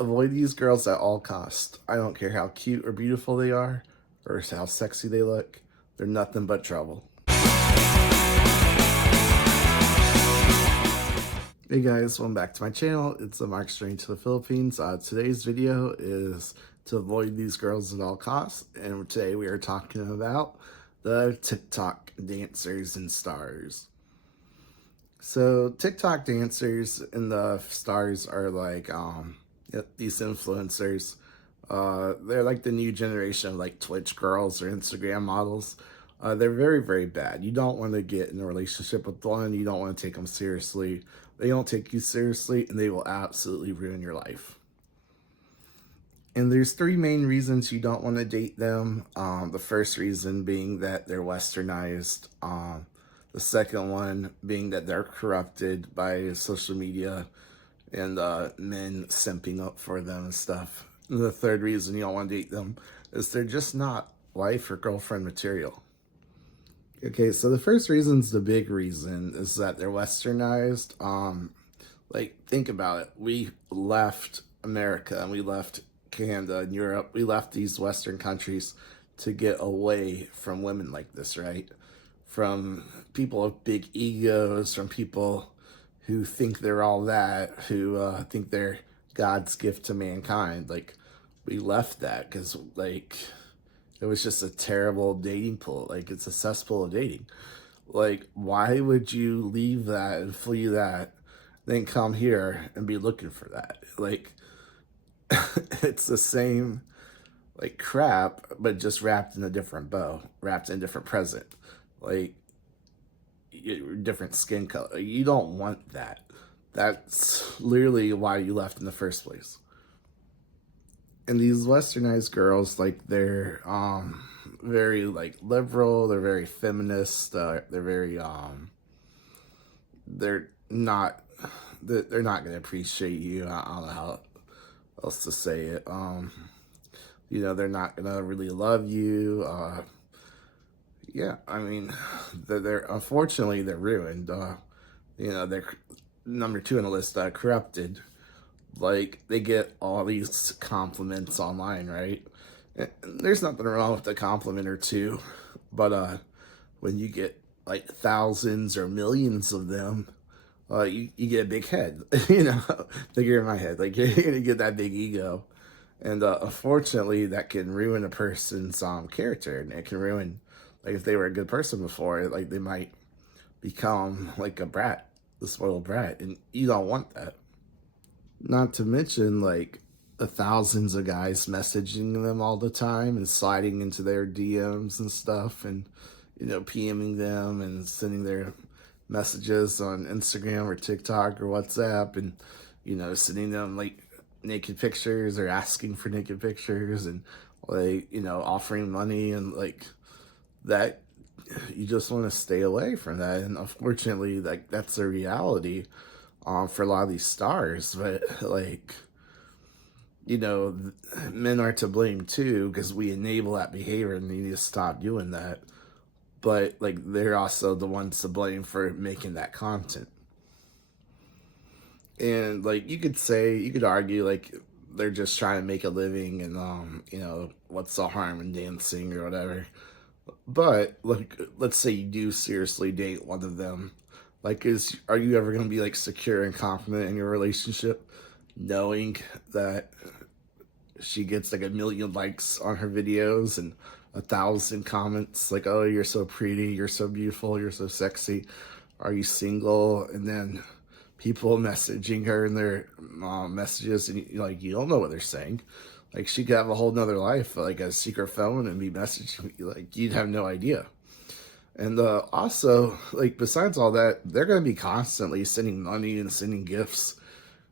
Avoid these girls at all costs. I don't care how cute or beautiful they are or how sexy they look. They're nothing but trouble. Hey guys, welcome back to my channel. It's the Mark Strange to the Philippines. Today's video is to avoid these girls at all costs. And today we are talking about the TikTok dancers and stars. So TikTok dancers and the stars are like these influencers. They're like the new generation of like Twitch girls or Instagram models. They're very, very bad. You don't want to get in a relationship with one. You don't want to take them seriously. They don't take you seriously, and they will absolutely ruin your life. And there's three main reasons you don't want to date them. The first reason being that they're westernized. The second one being that they're corrupted by social media and men simping up for them and stuff. And the third reason you don't want to date them is they're just not wife or girlfriend material. Okay, so the first reason's the big reason is that they're westernized. Like, think about it. We left America and we left Canada and Europe. We left these Western countries to get away from women like this, right? From people with big egos, from people who think they're all that, who think they're God's gift to mankind. Like, we left that because, like, it was just a terrible dating pool. Like, it's a cesspool of dating. Like, why would you leave that and flee that, then come here and be looking for that? Like, it's the same, like, crap, but just wrapped in a different bow, wrapped in a different present. Like, different skin color. You don't want that. That's literally why you left in the first place. And these westernized girls, like, they're very like liberal, they're very feminist, they're very they're not they're not gonna appreciate you. I don't know how else to say it. You know, they're not gonna really love you. Yeah, I mean, they're unfortunately they're ruined. You know, they're number two on the list, corrupted. Like, they get all these compliments online, right? And there's nothing wrong with a compliment or two, but when you get like thousands or millions of them, you get a big head, you know, bigger in my head. Like, you're gonna get that big ego, and unfortunately, that can ruin a person's character, and it can ruin, like, if they were a good person before, like, they might become like a brat, the spoiled brat, and you don't want that. Not to mention, like, the thousands of guys messaging them all the time and sliding into their DMs and stuff, and, you know, PMing them and sending their messages on Instagram or TikTok or WhatsApp, and, you know, sending them, like, naked pictures or asking for naked pictures, and, like, you know, offering money, and, like, that, you just want to stay away from that. And unfortunately, like, that's the reality for a lot of these stars. But, like, you know, men are to blame too, because we enable that behavior and they need to stop doing that. But, like, they're also the ones to blame for making that content. And, like, you could argue, like, they're just trying to make a living, and you know, what's the harm in dancing or whatever. But, like, let's say you do seriously date one of them. Like, are you ever going to be, like, secure and confident in your relationship, knowing that she gets, like, 1,000,000 likes on her videos and 1,000 comments, like, oh, you're so pretty, you're so beautiful, you're so sexy, are you single? And then people messaging her in their messages, and, like, you don't know what they're saying. Like, she could have a whole nother life, like a secret phone, and be messaging you, like, you'd have no idea. And also, like, besides all that, they're going to be constantly sending money and sending gifts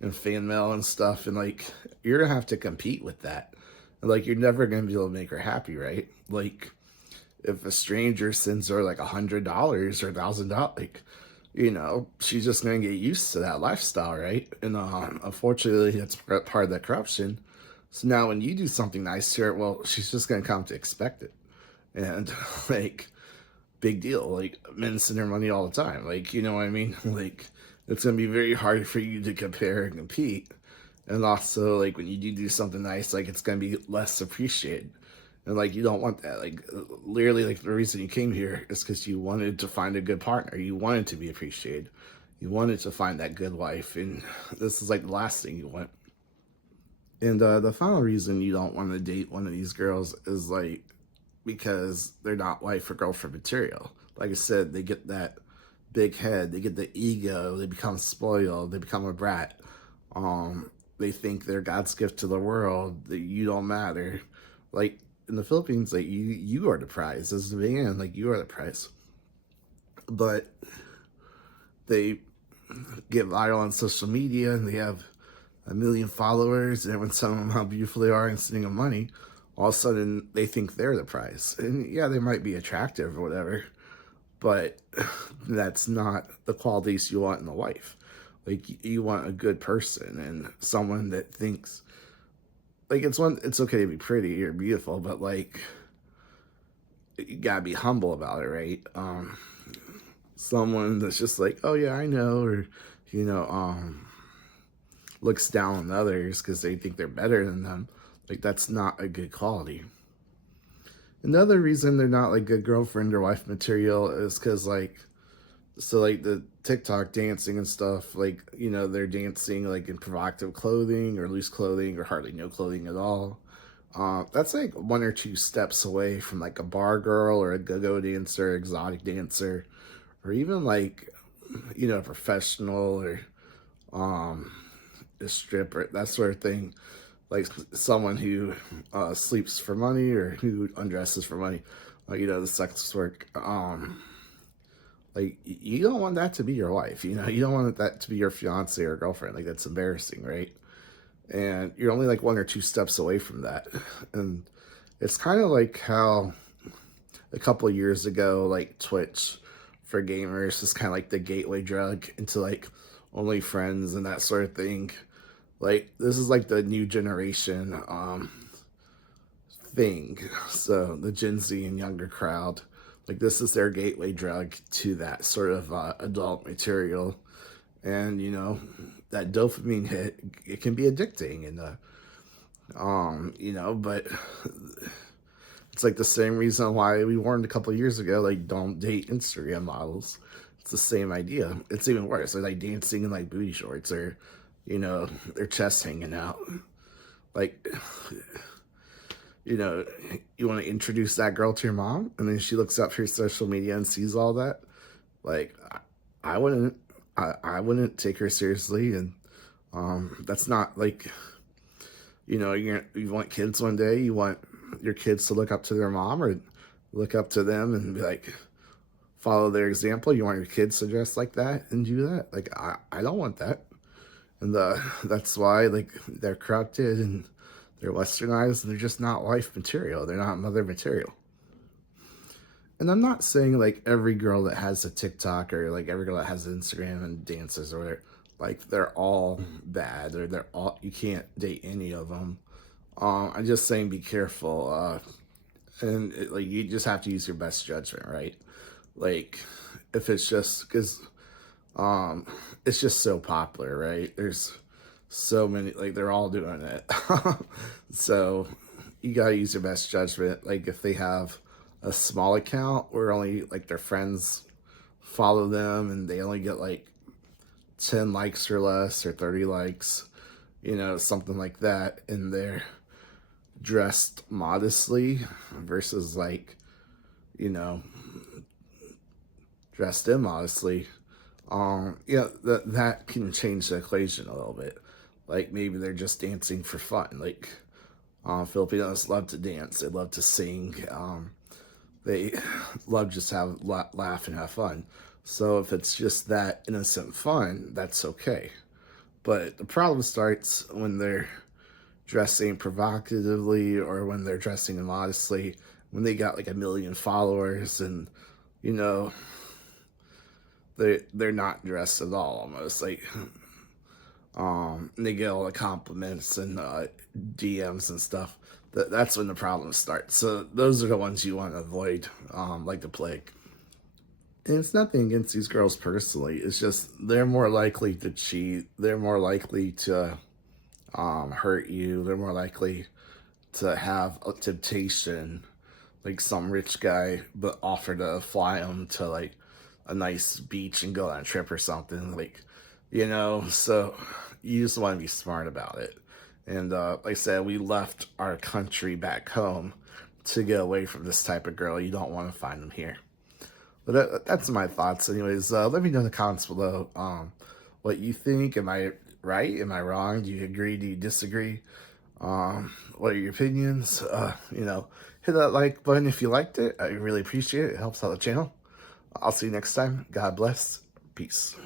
and fan mail and stuff. And, like, you're going to have to compete with that. And, like, you're never going to be able to make her happy, right? Like, if a stranger sends her, like, $100 or $1,000, like, you know, she's just going to get used to that lifestyle, right? And unfortunately, that's part of that corruption. So now when you do something nice to her, well, she's just going to come to expect it. And, like, big deal. Like, men send their money all the time. Like, you know what I mean? Like, it's going to be very hard for you to compare and compete And also, like, when you do something nice, like, it's gonna be less appreciated. And like, you don't want that. Like, literally, like, the reason you came here is because you wanted to find a good partner. You wanted to be appreciated. You wanted to find that good wife, and this is like the last thing you want. And the final reason you don't want to date one of these girls is like because they're not wife or girlfriend material. Like I said, they get that big head, they get the ego, they become spoiled, they become a brat. They think they're God's gift to the world, that you don't matter. Like in the Philippines, like you are the prize. As the man, like you are the prize. But they get viral on social media and they have a million followers, and everyone's telling them how beautiful they are and sending them money. All of a sudden, they think they're the prize. And yeah, they might be attractive or whatever, but that's not the qualities you want in a wife. Like, you want a good person and someone that thinks, like, it's okay to be pretty or beautiful, but like, you gotta be humble about it, right? Someone that's just like, oh yeah, I know, or you know, looks down on others because they think they're better than them. Like, that's not a good quality. Another reason they're not like good girlfriend or wife material is because like, so like the TikTok dancing and stuff, like, you know, they're dancing like in provocative clothing or loose clothing or hardly no clothing at all. That's like one or two steps away from like a bar girl or a go-go dancer, exotic dancer, or even like, you know, a professional or um a stripper, that sort of thing. Like someone who sleeps for money or who undresses for money, like, you know, the sex work. Like, you don't want that to be your wife. You know, you don't want that to be your fiance or girlfriend. Like, that's embarrassing, right? And you're only like one or two steps away from that. And it's kind of like how a couple years ago, like Twitch for gamers is kind of like the gateway drug into like OnlyFriends and that sort of thing. Like, this is like the new generation thing. So the Gen Z and younger crowd, like, this is their gateway drug to that sort of adult material. And you know, that dopamine hit, it can be addicting. And you know, but it's like the same reason why we warned a couple of years ago, like, don't date Instagram models. It's the same idea. It's even worse. They're like dancing in like booty shorts, or you know, their chest hanging out. Like, you know, you want to introduce that girl to your mom, and then she looks up her social media and sees all that. Like, I wouldn't, I wouldn't take her seriously, and that's not like, you know, you want kids one day, you want your kids to look up to their mom or look up to them and be like, follow their example. You want your kids to dress like that and do that. Like, I don't want that. And that's why, like, they're corrupted and they're westernized and they're just not wife material. They're not mother material. And I'm not saying like every girl that has a TikTok or like every girl that has Instagram and dances or whatever, like they're all bad or they're all, you can't date any of them. I'm just saying be careful. And like, you just have to use your best judgment, right? Like, if it's just because it's just so popular, right? There's so many, like, they're all doing it. So you gotta use your best judgment. Like, if they have a small account where only like their friends follow them and they only get like 10 likes or less or 30 likes, you know, something like that, and they're dressed modestly versus like, you know, dressed immodestly, yeah, that can change the equation a little bit. Like, maybe they're just dancing for fun. Like, Filipinos love to dance. They love to sing. They love just have laugh and have fun. So if it's just that innocent fun, that's okay. But the problem starts when they're dressing provocatively or when they're dressing immodestly, when they got like a million followers and, you know, they're not dressed at all, almost like and they get all the compliments and DMs and stuff. That's when the problems start. So those are the ones you want to avoid, like the plague. And it's nothing against these girls personally. It's just they're more likely to cheat. They're more likely to hurt you. They're more likely to have a temptation, like some rich guy, but offer to fly them to like a nice beach and go on a trip or something. Like, so you just want to be smart about it. And like I said, we left our country back home to get away from this type of girl. You don't want to find them here. But that's my thoughts. Anyways, let me know in the comments below what you think. Am I right? Am I wrong? Do you agree? Do you disagree? What are your opinions? Hit that like button if you liked it. I really appreciate it. It helps out the channel. I'll see you next time. God bless. Peace.